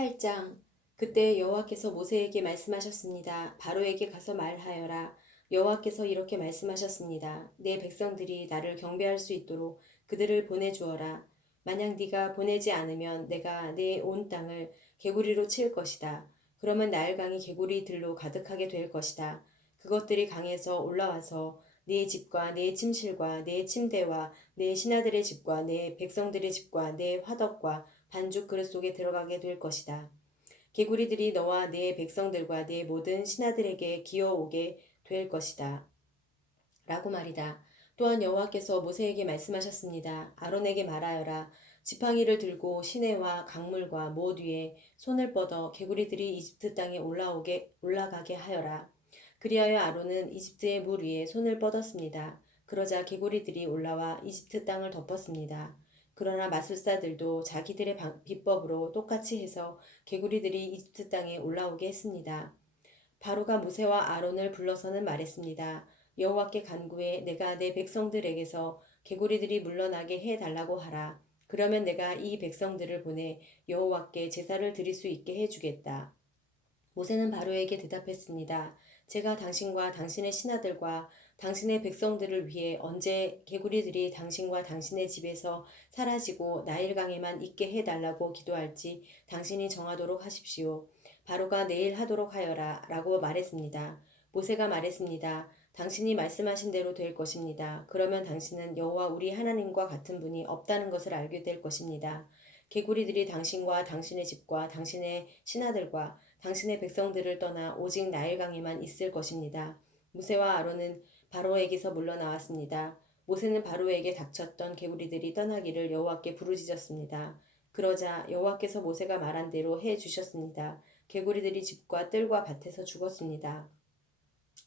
8장. 그때 여호와께서 모세에게 말씀하셨습니다. 바로에게 가서 말하여라. 여호와께서 이렇게 말씀하셨습니다. 내 백성들이 나를 경배할 수 있도록 그들을 보내주어라. 만약 네가 보내지 않으면 내가 내 온 땅을 개구리로 칠 것이다. 그러면 나일강이 개구리들로 가득하게 될 것이다. 그것들이 강에서 올라와서 네 집과 네 침실과 네 침대와 네 신하들의 집과 네 백성들의 집과 네 화덕과 반죽 그릇 속에 들어가게 될 것이다. 개구리들이 너와 네 백성들과 네 모든 신하들에게 기어오게 될 것이다. 라고 말이다. 또한 여호와께서 모세에게 말씀하셨습니다. 아론에게 말하여라. 지팡이를 들고 시내와 강물과 못 위에 손을 뻗어 개구리들이 이집트 땅에 올라가게 하여라. 그리하여 아론은 이집트의 물 위에 손을 뻗었습니다. 그러자 개구리들이 올라와 이집트 땅을 덮었습니다. 그러나 마술사들도 자기들의 비법으로 똑같이 해서 개구리들이 이집트 땅에 올라오게 했습니다. 바로가 모세와 아론을 불러서는 말했습니다. 여호와께 간구해 내가 내 백성들에게서 개구리들이 물러나게 해 달라고 하라. 그러면 내가 이 백성들을 보내 여호와께 제사를 드릴 수 있게 해 주겠다. 모세는 바로에게 대답했습니다. 제가 당신과 당신의 신하들과 당신의 백성들을 위해 언제 개구리들이 당신과 당신의 집에서 사라지고 나일강에만 있게 해달라고 기도할지 당신이 정하도록 하십시오. 바로가 내일 하도록 하여라 라고 말했습니다. 모세가 말했습니다. 당신이 말씀하신 대로 될 것입니다. 그러면 당신은 여호와 우리 하나님과 같은 분이 없다는 것을 알게 될 것입니다. 개구리들이 당신과 당신의 집과 당신의 신하들과 당신의 백성들을 떠나 오직 나일강에만 있을 것입니다. 모세와 아론은 바로에게서 물러나왔습니다. 모세는 바로에게 닥쳤던 개구리들이 떠나기를 여호와께 부르짖었습니다. 그러자 여호와께서 모세가 말한 대로 해 주셨습니다. 개구리들이 집과 뜰과 밭에서 죽었습니다.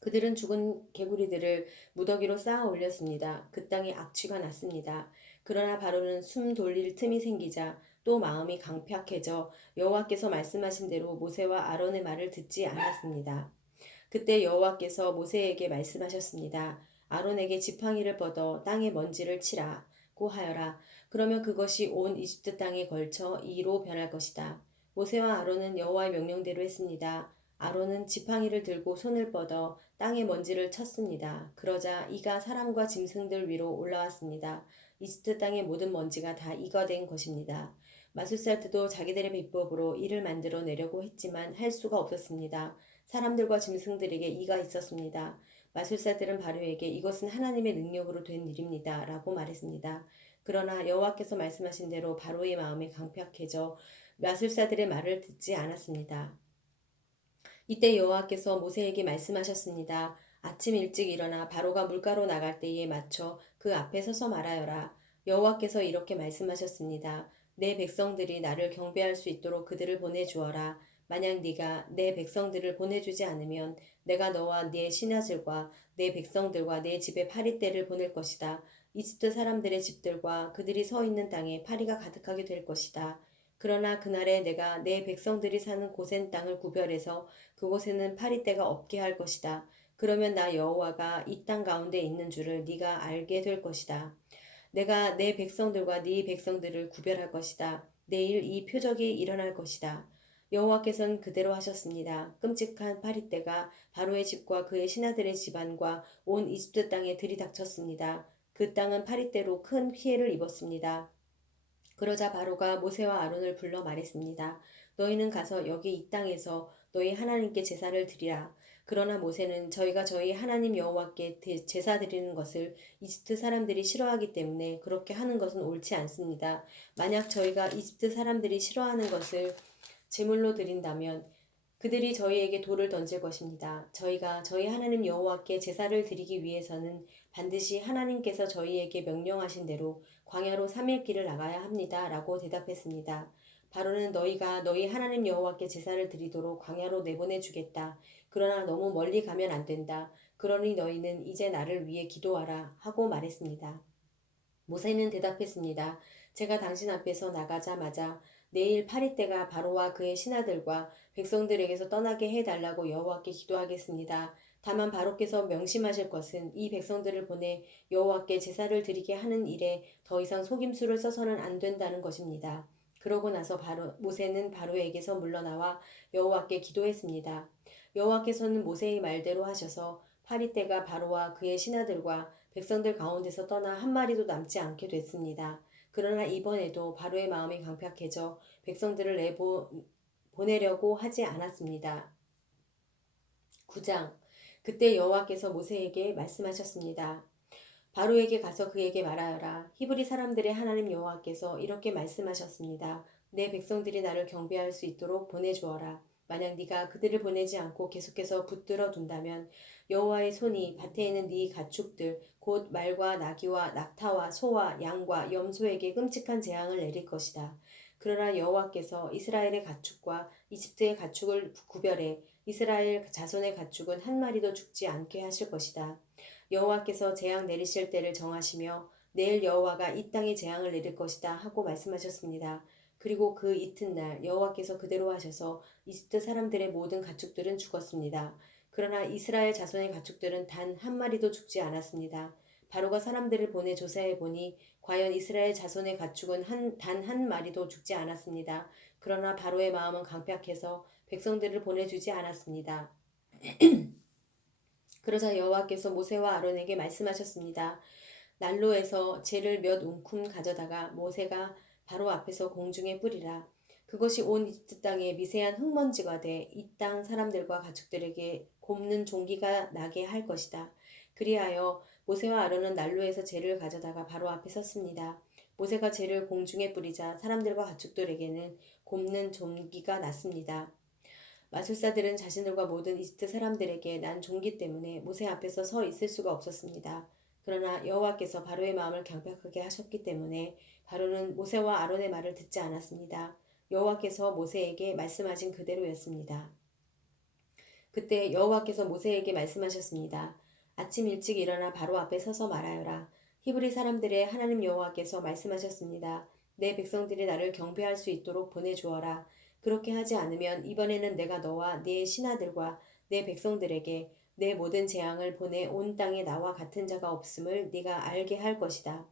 그들은 죽은 개구리들을 무더기로 쌓아 올렸습니다. 그 땅에 악취가 났습니다. 그러나 바로는 숨 돌릴 틈이 생기자 또 마음이 강팍해져 여호와께서 말씀하신 대로 모세와 아론의 말을 듣지 않았습니다. 그때 여호와께서 모세에게 말씀하셨습니다. 아론에게 지팡이를 뻗어 땅에 먼지를 치라고 하여라. 그러면 그것이 온 이집트 땅에 걸쳐 이로 변할 것이다. 모세와 아론은 여호와의 명령대로 했습니다. 아론은 지팡이를 들고 손을 뻗어 땅에 먼지를 쳤습니다. 그러자 이가 사람과 짐승들 위로 올라왔습니다. 이집트 땅의 모든 먼지가 다 이가 된 것입니다. 마술사들도 자기들의 비법으로 이를 만들어내려고 했지만 할 수가 없었습니다. 사람들과 짐승들에게 이가 있었습니다. 마술사들은 바로에게 이것은 하나님의 능력으로 된 일입니다. 라고 말했습니다. 그러나 여호와께서 말씀하신 대로 바로의 마음이 강팍해져 마술사들의 말을 듣지 않았습니다. 이때 여호와께서 모세에게 말씀하셨습니다. 아침 일찍 일어나 바로가 물가로 나갈 때에 맞춰 그 앞에 서서 말하여라. 여호와께서 이렇게 말씀하셨습니다. 내 백성들이 나를 경배할 수 있도록 그들을 보내주어라. 만약 네가 내 백성들을 보내주지 않으면 내가 너와 네 신하들과 내 백성들과 내 집에 파리떼를 보낼 것이다. 이집트 사람들의 집들과 그들이 서 있는 땅에 파리가 가득하게 될 것이다. 그러나 그날에 내가 내 백성들이 사는 고센 땅을 구별해서 그곳에는 파리떼가 없게 할 것이다. 그러면 나 여호와가 이 땅 가운데 있는 줄을 네가 알게 될 것이다. 내가 내 백성들과 네 백성들을 구별할 것이다. 내일 이 표적이 일어날 것이다. 여호와께서는 그대로 하셨습니다. 끔찍한 파리떼가 바로의 집과 그의 신하들의 집안과 온 이집트 땅에 들이닥쳤습니다. 그 땅은 파리떼로 큰 피해를 입었습니다. 그러자 바로가 모세와 아론을 불러 말했습니다. 너희는 가서 여기 이 땅에서 너희 하나님께 제사를 드리라. 그러나 모세는 저희가 저희 하나님 여호와께 제사 드리는 것을 이집트 사람들이 싫어하기 때문에 그렇게 하는 것은 옳지 않습니다. 만약 저희가 이집트 사람들이 싫어하는 것을 제물로 드린다면 그들이 저희에게 돌을 던질 것입니다. 저희가 저희 하나님 여호와께 제사를 드리기 위해서는 반드시 하나님께서 저희에게 명령하신 대로 광야로 3일 길을 나가야 합니다. 라고 대답했습니다. 바로는 너희가 너희 하나님 여호와께 제사를 드리도록 광야로 내보내 주겠다. 그러나 너무 멀리 가면 안 된다. 그러니 너희는 이제 나를 위해 기도하라 하고 말했습니다. 모세는 대답했습니다. 제가 당신 앞에서 나가자마자 내일 파리떼가 바로와 그의 신하들과 백성들에게서 떠나게 해달라고 여호와께 기도하겠습니다. 다만 바로께서 명심하실 것은 이 백성들을 보내 여호와께 제사를 드리게 하는 일에 더 이상 속임수를 써서는 안 된다는 것입니다. 그러고 나서 모세는 바로에게서 물러나와 여호와께 기도했습니다. 여호와께서는 모세의 말대로 하셔서 파리떼가 바로와 그의 신하들과 백성들 가운데서 떠나 한 마리도 남지 않게 됐습니다. 그러나 이번에도 바로의 마음이 강팍해져 백성들을 보내려고 하지 않았습니다. 9장. 그때 여호와께서 모세에게 말씀하셨습니다. 바로에게 가서 그에게 말하여라. 히브리 사람들의 하나님 여호와께서 이렇게 말씀하셨습니다. 내 백성들이 나를 경배할 수 있도록 보내주어라. 만약 네가 그들을 보내지 않고 계속해서 붙들어 둔다면 여호와의 손이 밭에 있는 네 가축들 곧 말과 나귀와 낙타와 소와 양과 염소에게 끔찍한 재앙을 내릴 것이다. 그러나 여호와께서 이스라엘의 가축과 이집트의 가축을 구별해 이스라엘 자손의 가축은 한 마리도 죽지 않게 하실 것이다. 여호와께서 재앙 내리실 때를 정하시며 내일 여호와가 이 땅에 재앙을 내릴 것이다 하고 말씀하셨습니다. 그리고 그 이튿날 여호와께서 그대로 하셔서 이집트 사람들의 모든 가축들은 죽었습니다. 그러나 이스라엘 자손의 가축들은 단 한 마리도 죽지 않았습니다. 바로가 사람들을 보내 조사해 보니 과연 이스라엘 자손의 가축은 단 한 마리도 죽지 않았습니다. 그러나 바로의 마음은 강팍해서 백성들을 보내주지 않았습니다. 그러자 여호와께서 모세와 아론에게 말씀하셨습니다. 난로에서 재를 몇 움큼 가져다가 모세가 바로 앞에서 공중에 뿌리라. 그것이 온 이집트 땅에 미세한 흙먼지가 돼 이 땅 사람들과 가축들에게 곱는 종기가 나게 할 것이다. 그리하여 모세와 아론은 난로에서 재를 가져다가 바로 앞에 섰습니다. 모세가 재를 공중에 뿌리자 사람들과 가축들에게는 곱는 종기가 났습니다. 마술사들은 자신들과 모든 이집트 사람들에게 난 종기 때문에 모세 앞에서 서 있을 수가 없었습니다. 그러나 여호와께서 바로의 마음을 강팍하게 하셨기 때문에 바로는 모세와 아론의 말을 듣지 않았습니다. 여호와께서 모세에게 말씀하신 그대로였습니다. 그때 여호와께서 모세에게 말씀하셨습니다. 아침 일찍 일어나 바로 앞에 서서 말하여라. 히브리 사람들의 하나님 여호와께서 말씀하셨습니다. 내 백성들이 나를 경배할 수 있도록 보내주어라. 그렇게 하지 않으면 이번에는 내가 너와 네 신하들과 내 백성들에게 내 모든 재앙을 보내 온 땅에 나와 같은 자가 없음을 네가 알게 할 것이다.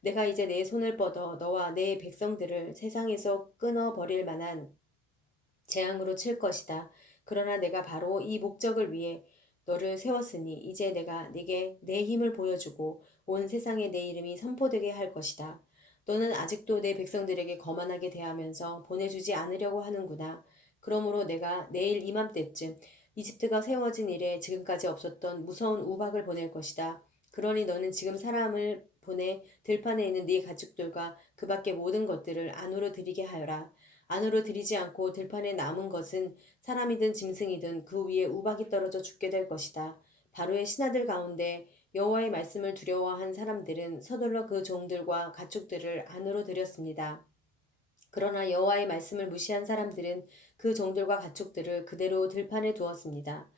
내가 이제 내 손을 뻗어 너와 내 백성들을 세상에서 끊어버릴 만한 재앙으로 칠 것이다. 그러나 내가 바로 이 목적을 위해 너를 세웠으니 이제 내가 네게 내 힘을 보여주고 온 세상에 내 이름이 선포되게 할 것이다. 너는 아직도 내 백성들에게 거만하게 대하면서 보내주지 않으려고 하는구나. 그러므로 내가 내일 이맘때쯤 이집트가 세워진 이래 지금까지 없었던 무서운 우박을 보낼 것이다. 그러니 너는 지금 사람을 보내 들판에 있는 네 가축들과 그 밖의 모든 것들을 안으로 들이게 하여라. 안으로 들이지 않고 들판에 남은 것은 사람이든 짐승이든 그 위에 우박이 떨어져 죽게 될 것이다. 바로의 신하들 가운데 여호와의 말씀을 두려워한 사람들은 서둘러 그 종들과 가축들을 안으로 들였습니다. 그러나 여호와의 말씀을 무시한 사람들은 그 종들과 가축들을 그대로 들판에 두었습니다.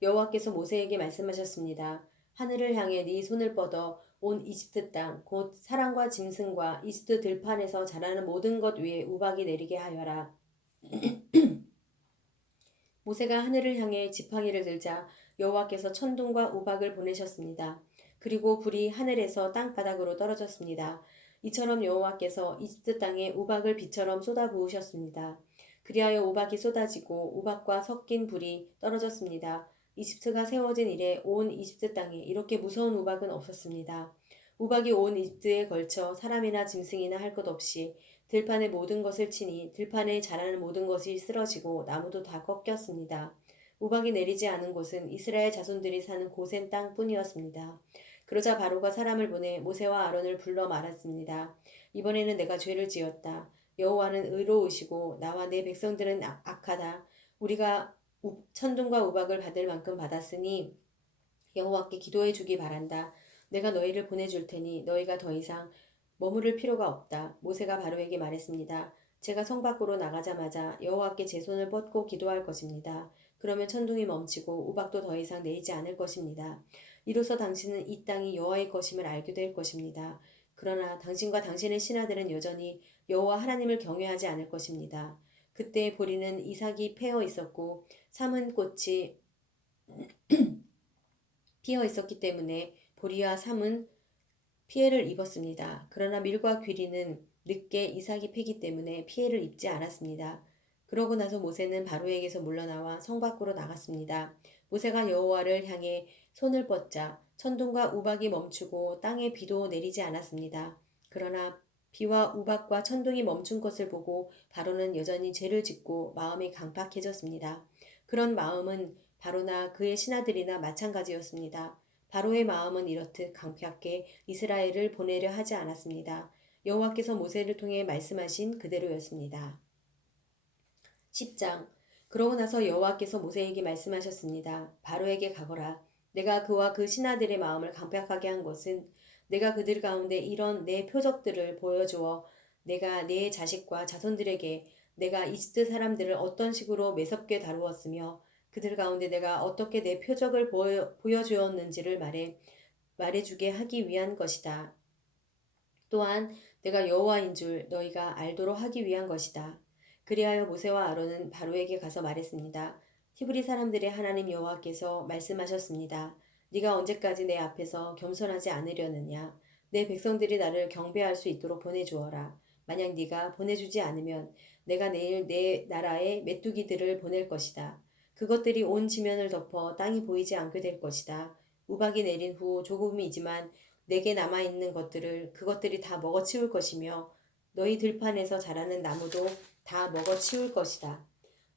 여호와께서 모세에게 말씀하셨습니다. 하늘을 향해 네 손을 뻗어 온 이집트 땅 곧 사람과 짐승과 이집트 들판에서 자라는 모든 것 위에 우박이 내리게 하여라. 모세가 하늘을 향해 지팡이를 들자 여호와께서 천둥과 우박을 보내셨습니다. 그리고 불이 하늘에서 땅바닥으로 떨어졌습니다. 이처럼 여호와께서 이집트 땅에 우박을 비처럼 쏟아부으셨습니다. 그리하여 우박이 쏟아지고 우박과 섞인 불이 떨어졌습니다. 이집트가 세워진 이래 온 이집트 땅에 이렇게 무서운 우박은 없었습니다. 우박이 온 이집트에 걸쳐 사람이나 짐승이나 할 것 없이 들판의 모든 것을 치니 들판에 자라는 모든 것이 쓰러지고 나무도 다 꺾였습니다. 우박이 내리지 않은 곳은 이스라엘 자손들이 사는 고센 땅뿐이었습니다. 그러자 바로가 사람을 보내 모세와 아론을 불러 말했습니다. 이번에는 내가 죄를 지었다. 여호와는 의로우시고 나와 내 백성들은 악하다. 우리가 천둥과 우박을 받을 만큼 받았으니 여호와께 기도해 주기 바란다. 내가 너희를 보내줄 테니 너희가 더 이상 머무를 필요가 없다. 모세가 바로에게 말했습니다. 제가 성 밖으로 나가자마자 여호와께 제 손을 뻗고 기도할 것입니다. 그러면 천둥이 멈추고 우박도 더 이상 내리지 않을 것입니다. 이로써 당신은 이 땅이 여호와의 것임을 알게 될 것입니다. 그러나 당신과 당신의 신하들은 여전히 여호와 하나님을 경외하지 않을 것입니다. 그때 보리는 이삭이 패어 있었고 삼은 꽃이 피어 있었기 때문에 보리와 삼은 피해를 입었습니다. 그러나 밀과 귀리는 늦게 이삭이 패기 때문에 피해를 입지 않았습니다. 그러고 나서 모세는 바로에게서 물러나와 성 밖으로 나갔습니다. 모세가 여호와를 향해 손을 뻗자 천둥과 우박이 멈추고 땅에 비도 내리지 않았습니다. 그러나 비와 우박과 천둥이 멈춘 것을 보고 바로는 여전히 죄를 짓고 마음이 강팍해졌습니다. 그런 마음은 바로나 그의 신하들이나 마찬가지였습니다. 바로의 마음은 이렇듯 강팍해 이스라엘을 보내려 하지 않았습니다. 여호와께서 모세를 통해 말씀하신 그대로였습니다. 10장. 그러고 나서 여호와께서 모세에게 말씀하셨습니다. 바로에게 가거라. 내가 그와 그 신하들의 마음을 강팍하게 한 것은 내가 그들 가운데 이런 내 표적들을 보여주어 내가 내 자식과 자손들에게 내가 이집트 사람들을 어떤 식으로 매섭게 다루었으며 그들 가운데 내가 어떻게 내 표적을 보여주었는지를 말해주게 하기 위한 것이다. 또한 내가 여호와인 줄 너희가 알도록 하기 위한 것이다. 그리하여 모세와 아론은 바로에게 가서 말했습니다. 히브리 사람들의 하나님 여호와께서 말씀하셨습니다. 네가 언제까지 내 앞에서 겸손하지 않으려느냐? 내 백성들이 나를 경배할 수 있도록 보내주어라. 만약 네가 보내주지 않으면 내가 내일 내 나라에 메뚜기들을 보낼 것이다. 그것들이 온 지면을 덮어 땅이 보이지 않게 될 것이다. 우박이 내린 후 조금이지만 내게 남아있는 그것들이 다 먹어치울 것이며 너희 들판에서 자라는 나무도 다 먹어치울 것이다.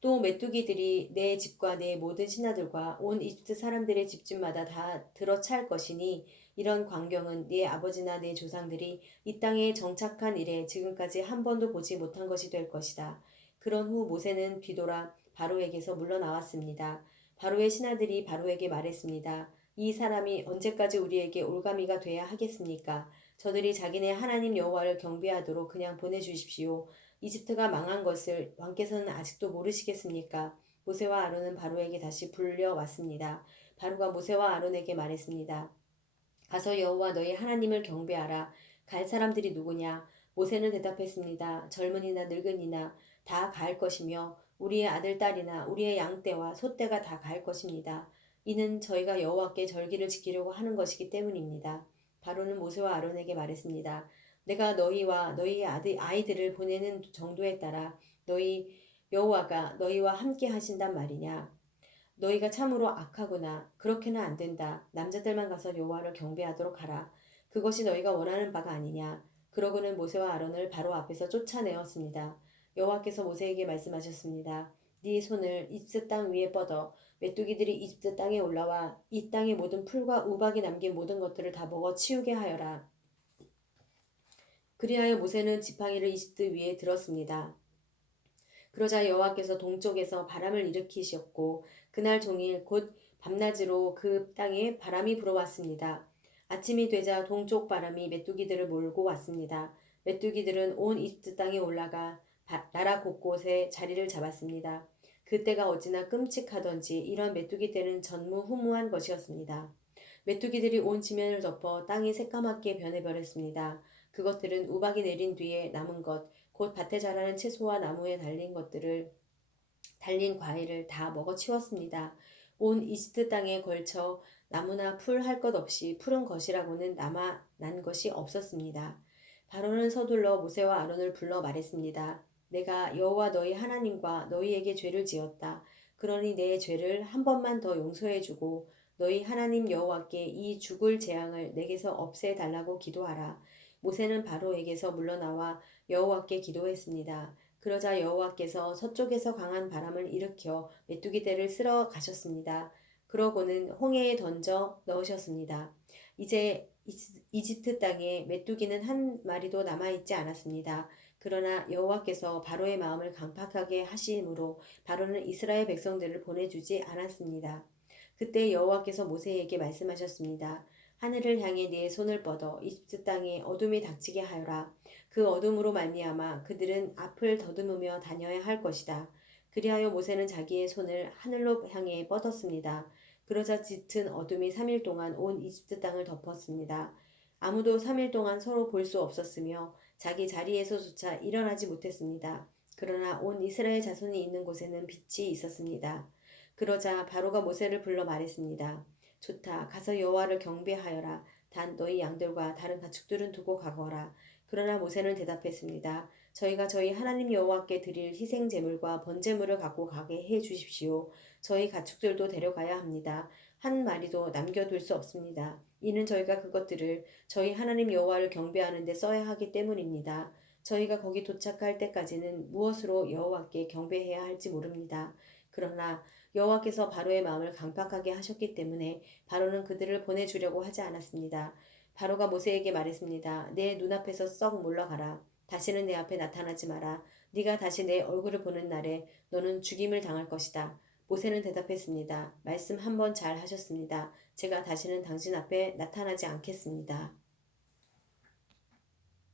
또 메뚜기들이 내 집과 내 모든 신하들과 온 이집트 사람들의 집집마다 다 들어찰 것이니 이런 광경은 네 아버지나 내 조상들이 이 땅에 정착한 이래 지금까지 한 번도 보지 못한 것이 될 것이다. 그런 후 모세는 뒤돌아 바로에게서 물러나왔습니다. 바로의 신하들이 바로에게 말했습니다. 이 사람이 언제까지 우리에게 올가미가 돼야 하겠습니까? 저들이 자기네 하나님 여호와를 경배하도록 그냥 보내주십시오. 이집트가 망한 것을 왕께서는 아직도 모르시겠습니까? 모세와 아론은 바로에게 다시 불려왔습니다. 바로가 모세와 아론에게 말했습니다. 가서 여호와 너희 하나님을 경배하라. 갈 사람들이 누구냐? 모세는 대답했습니다. 젊은이나 늙은이나 다 갈 것이며 우리의 아들 딸이나 우리의 양떼와 소떼가 다 갈 것입니다. 이는 저희가 여호와께 절기를 지키려고 하는 것이기 때문입니다. 바로는 모세와 아론에게 말했습니다. 내가 너희와 너희의 아이들을 보내는 정도에 따라 여호와가 너희와 함께 하신단 말이냐? 너희가 참으로 악하구나. 그렇게는 안 된다. 남자들만 가서 여호와를 경배하도록 하라. 그것이 너희가 원하는 바가 아니냐. 그러고는 모세와 아론을 바로 앞에서 쫓아내었습니다. 여호와께서 모세에게 말씀하셨습니다. 네 손을 이집트 땅 위에 뻗어 메뚜기들이 이집트 땅에 올라와 이 땅의 모든 풀과 우박이 남긴 모든 것들을 다 먹어 치우게 하여라. 그리하여 모세는 지팡이를 이집트 위에 들었습니다. 그러자 여호와께서 동쪽에서 바람을 일으키셨고 그날 종일 곧 밤낮으로 그 땅에 바람이 불어왔습니다. 아침이 되자 동쪽 바람이 메뚜기들을 몰고 왔습니다. 메뚜기들은 온 이집트 땅에 올라가 나라 곳곳에 자리를 잡았습니다. 그때가 어찌나 끔찍하던지 이런 메뚜기 떼는 전무후무한 것이었습니다. 메뚜기들이 온 지면을 덮어 땅이 새까맣게 변해버렸습니다. 그것들은 우박이 내린 뒤에 남은 것, 곧 밭에 자라는 채소와 나무에 달린 과일을 다 먹어치웠습니다. 온 이집트 땅에 걸쳐 나무나 풀 할 것 없이 푸른 것이라고는 남아난 것이 없었습니다. 바로는 서둘러 모세와 아론을 불러 말했습니다. 내가 여호와 너희 하나님과 너희에게 죄를 지었다. 그러니 내 죄를 한 번만 더 용서해주고 너희 하나님 여호와께 이 죽을 재앙을 내게서 없애달라고 기도하라. 모세는 바로에게서 물러나와 여호와께 기도했습니다. 그러자 여호와께서 서쪽에서 강한 바람을 일으켜 메뚜기 떼를 쓸어 가셨습니다. 그러고는 홍해에 던져 넣으셨습니다. 이제 이집트 땅에 메뚜기는 한 마리도 남아있지 않았습니다. 그러나 여호와께서 바로의 마음을 강팍하게 하심으로 바로는 이스라엘 백성들을 보내주지 않았습니다. 그때 여호와께서 모세에게 말씀하셨습니다. 하늘을 향해 네 손을 뻗어 이집트 땅에 어둠이 닥치게 하여라. 그 어둠으로 말미암아 그들은 앞을 더듬으며 다녀야 할 것이다. 그리하여 모세는 자기의 손을 하늘로 향해 뻗었습니다. 그러자 짙은 어둠이 3일 동안 온 이집트 땅을 덮었습니다. 아무도 3일 동안 서로 볼 수 없었으며 자기 자리에서조차 일어나지 못했습니다. 그러나 온 이스라엘 자손이 있는 곳에는 빛이 있었습니다. 그러자 바로가 모세를 불러 말했습니다. 좋다. 가서 여호와를 경배하여라. 단 너희 양들과 다른 가축들은 두고 가거라. 그러나 모세는 대답했습니다. 저희가 저희 하나님 여호와께 드릴 희생 제물과 번제물을 갖고 가게 해 주십시오. 저희 가축들도 데려가야 합니다. 한 마리도 남겨둘 수 없습니다. 이는 저희가 그것들을 저희 하나님 여호와를 경배하는 데 써야 하기 때문입니다. 저희가 거기 도착할 때까지는 무엇으로 여호와께 경배해야 할지 모릅니다. 그러나 여호와께서 바로의 마음을 강팍하게 하셨기 때문에 바로는 그들을 보내주려고 하지 않았습니다. 바로가 모세에게 말했습니다. 내 눈앞에서 썩 물러가라. 다시는 내 앞에 나타나지 마라. 네가 다시 내 얼굴을 보는 날에 너는 죽임을 당할 것이다. 모세는 대답했습니다. 말씀 한 번 잘 하셨습니다. 제가 다시는 당신 앞에 나타나지 않겠습니다.